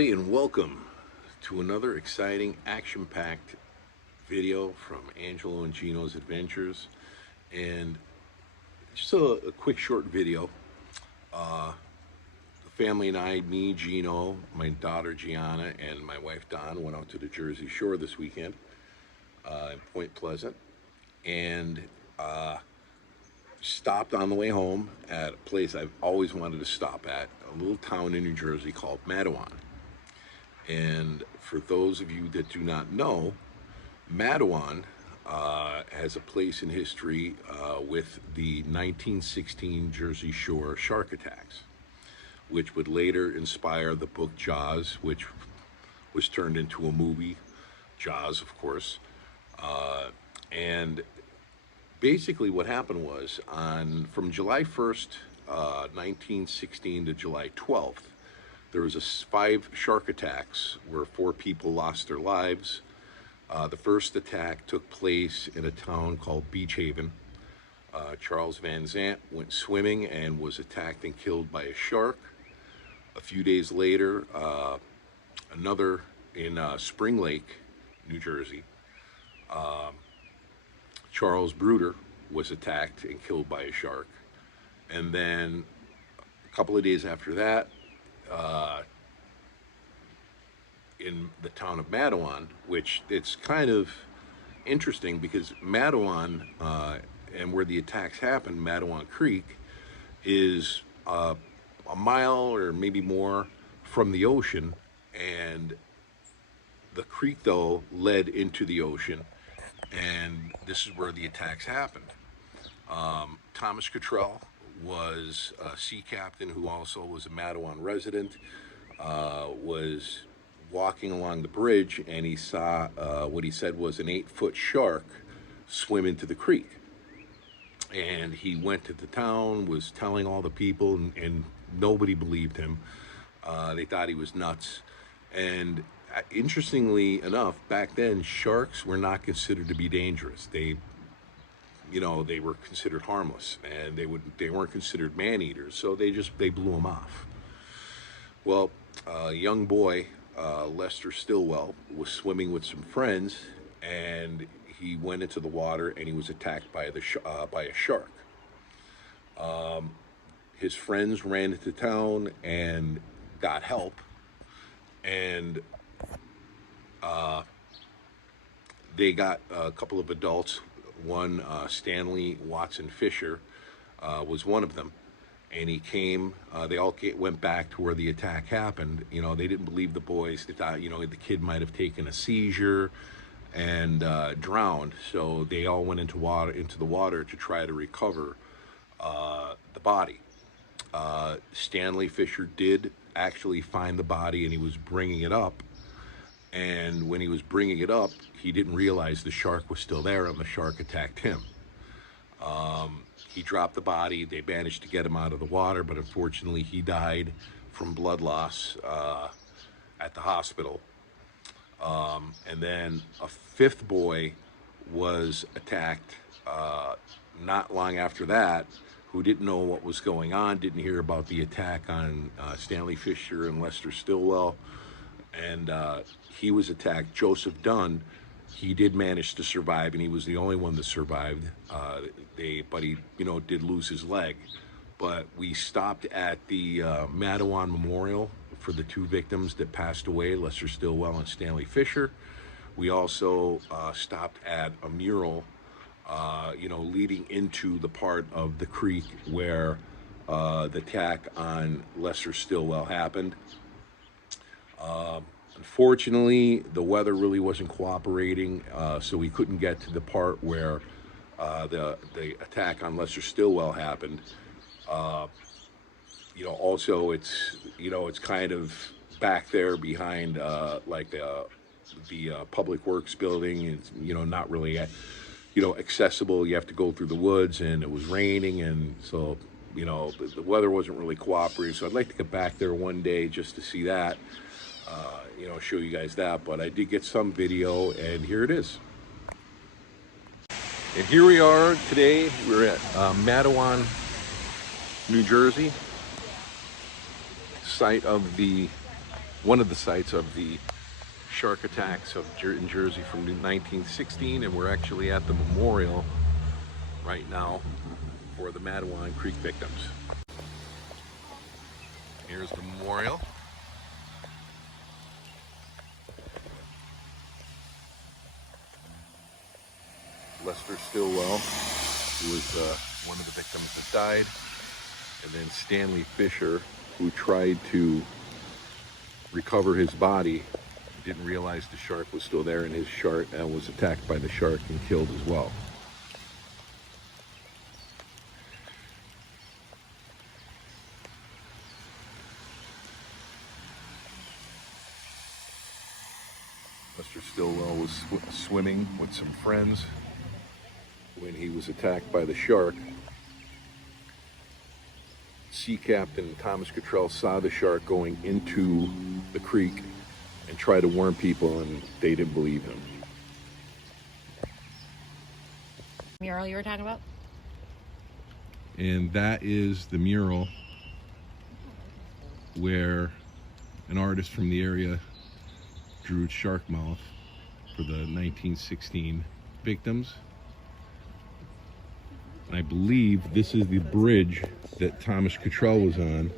everybody, and welcome to another exciting action-packed video from Angelo and Gino's Adventures. And just a quick short video. The family and I, me, Gino, my daughter Gianna, and my wife Dawn went out to the Jersey Shore this weekend in Point Pleasant, and stopped on the way home at a place I've always wanted to stop at, a little town in New Jersey called Matawan. And for those of you that do not know, Matawan has a place in history with the 1916 Jersey Shore shark attacks, which would later inspire the book Jaws, which was turned into a movie, Jaws, of course. And basically what happened was from July 1st, 1916 to July 12th, there was 5 shark attacks where 4 people lost their lives. The first attack took place in a town called Beach Haven. Charles Van Zant went swimming and was attacked and killed by a shark. A few days later, another in Spring Lake, New Jersey. Charles Bruder was attacked and killed by a shark. And then a couple of days after that, in the town of Matawan, which it's kind of interesting because Matawan, and where the attacks happened, Matawan Creek, is a mile or maybe more from the ocean, and the creek though led into the ocean, and this is where the attacks happened. Thomas Cottrell was a sea captain who also was a Matawan resident, was walking along the bridge, and he saw what he said was an 8-foot shark swim into the creek. And he went to the town, was telling all the people, and nobody believed him. They thought he was nuts. And interestingly enough, back then, sharks were not considered to be dangerous. They were considered harmless, and they weren't considered man-eaters, so they blew them off. Well, a young boy, Lester Stillwell, was swimming with some friends, and he went into the water and he was attacked by a shark. His friends ran into town and got help, and they got a couple of adults. One, Stanley Watson Fisher, was one of them, and he came. They all went back to where the attack happened. They didn't believe the boys. They thought, the kid might have taken a seizure and drowned. So they all went into the water to try to recover the body. Stanley Fisher did actually find the body, and he was bringing it up. And when he was bringing it up, he didn't realize the shark was still there, and the shark attacked him. He dropped the body. They managed to get him out of the water, but unfortunately he died from blood loss at the hospital. And then a 5th boy was attacked not long after that, who didn't know what was going on, didn't hear about the attack on Stanley Fisher and Lester Stillwell. And he was attacked. Joseph Dunn, he did manage to survive, and he was the only one that survived. But he, did lose his leg. But we stopped at the Matawan Memorial for the 2 victims that passed away, Lester Stillwell and Stanley Fisher. We also stopped at a mural, leading into the part of the creek where the attack on Lester Stillwell happened. Unfortunately, the weather really wasn't cooperating, so we couldn't get to the part where the attack on Lester Stillwell happened. Also it's kind of back there behind the Public Works building. It's not really accessible. You have to go through the woods, and it was raining, and so the weather wasn't really cooperating. So I'd like to get back there one day just to see that. Show you guys that, but I did get some video, and here it is. And here we are today. We're at Matawan, New Jersey, site of the one of the sites of the shark attacks in Jersey from 1916, and we're actually at the memorial right now for the Matawan Creek victims. Here's the memorial. Lester Stillwell, who was one of the victims that died, and then Stanley Fisher, who tried to recover his body, didn't realize the shark was still there, and his shark was attacked by the shark and killed as well. Lester Stillwell was swimming with some friends when he was attacked by the shark. Sea Captain Thomas Cottrell saw the shark going into the creek and tried to warn people, and they didn't believe him. Mural you were talking about? And that is the mural where an artist from the area drew shark mouth for the 1916 victims. And I believe this is the bridge that Thomas Cottrell was on,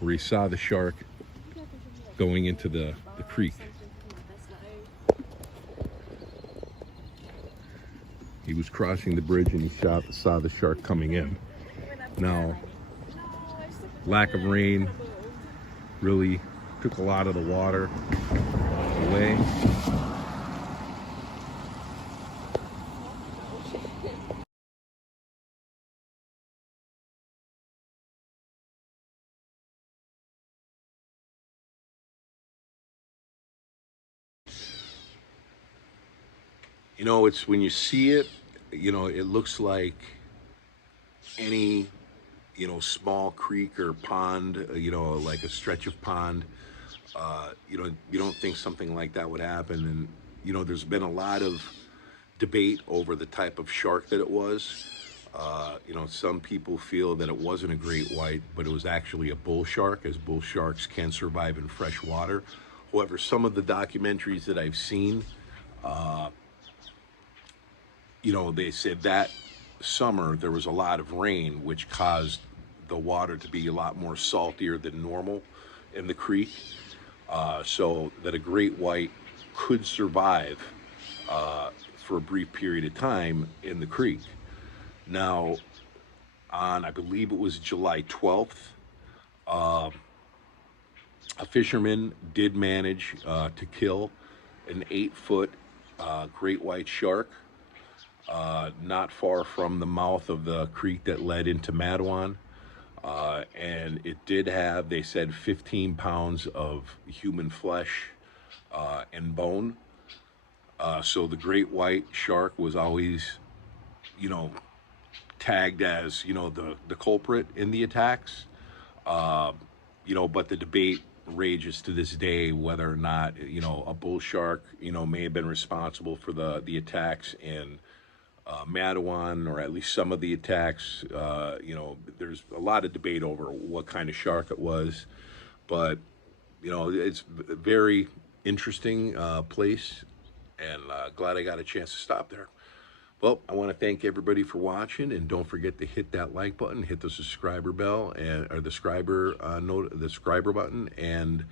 where he saw the shark going into the creek. He was crossing the bridge and he saw the shark coming in. Now, lack of rain really took a lot of the water away. You know, it's when you see it, you know, it looks like any, you know, small creek or pond, you know, like a stretch of pond. You know, you don't think something like that would happen. And, you know, there's been a lot of debate over the type of shark that it was. You know, some people feel that it wasn't a great white, but it was actually a bull shark, as bull sharks can survive in fresh water. However, some of the documentaries that I've seen, you know, they said that summer there was a lot of rain, which caused the water to be a lot more saltier than normal in the creek, so that a great white could survive for a brief period of time in the creek. Now, on, I believe it was July 12th, a fisherman did manage to kill an 8-foot great white shark not far from the mouth of the creek that led into Matawan. And it did have, they said, 15 pounds of human flesh and bone. So the great white shark was always, you know, tagged as, you know, the culprit in the attacks. You know, but the debate rages to this day whether or not, you know, a bull shark, you know, may have been responsible for the attacks in Matawan, or at least some of the attacks. You know, there's a lot of debate over what kind of shark it was, but, you know, it's a very interesting place, and glad I got a chance to stop there. Well, I want to thank everybody for watching, and don't forget to hit that like button, hit the subscriber bell, or the subscriber button, and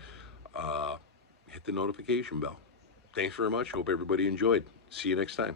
hit the notification bell. Thanks very much. Hope everybody enjoyed. See you next time.